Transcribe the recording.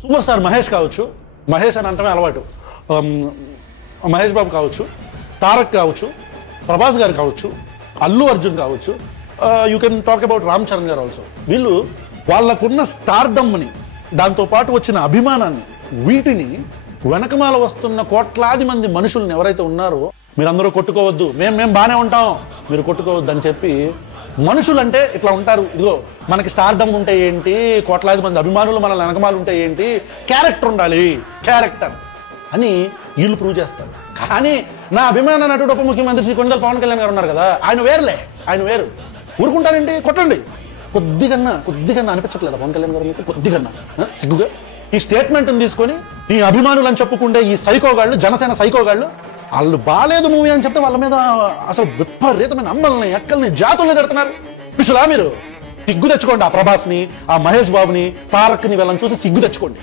Super star Mahesh కావచ్చు, మహేష్ అని అంటమే అలవాటు, మహేష్ బాబు కావచ్చు, తారక్ కావచ్చు, ప్రభాస్ గారు కావచ్చు, అల్లు అర్జున్ కావచ్చు, you can talk about Ram Charan గారు ఆల్సో. వీళ్ళు వాళ్ళకున్న స్టార్డమ్ని, దాంతోపాటు వచ్చిన అభిమానాన్ని, వీటిని వెనకమాల వస్తున్న కోట్లాది మంది మనుషుల్ని ఎవరైతే ఉన్నారో మీరందరూ కొట్టుకోవద్దు, మేము బాగానే ఉంటాం, మీరు కొట్టుకోవద్దు అని చెప్పి, మనుషులంటే ఇట్లా ఉంటారు, ఇదిగో మనకి స్టార్డమ్ ఉంటే ఏంటి, కోట్లాది మంది అభిమానులు మన వెనకమాలు ఉంటే ఏంటి, క్యారెక్టర్ ఉండాలి, క్యారెక్టర్ అని వీళ్ళు ప్రూవ్ చేస్తారు. కానీ నా అభిమాన నటుడు ఉప ముఖ్యమంత్రి శ్రీ కొణిదెల పవన్ కళ్యాణ్ గారు ఉన్నారు కదా, ఆయన వేరులే, ఆయన వేరు. ఊరుకుంటారండి, కొట్టండి. కొద్దిగా అనిపించట్లేదు పవన్ కళ్యాణ్ గారు మీకు? కొద్దిగా సిగ్గుగా ఈ స్టేట్మెంట్ని తీసుకొని ఈ అభిమానులు అని చెప్పుకుంటే ఈ సైకోగాళ్ళు, జనసేన సైకోగాళ్ళు, వాళ్ళు బాలేదు మూవీ అని చెప్తే వాళ్ళ మీద అసలు విపరీతమైన అమ్మల్ని, ఎక్కల్ని, జాతుల్ని తిడుతున్నారు. పిషులా మీరు? సిగ్గు తెచ్చుకోండి. ఆ ప్రభాస్ని, ఆ మహేష్ బాబుని, తారక్ని వీళ్ళని చూసి సిగ్గు తెచ్చుకోండి.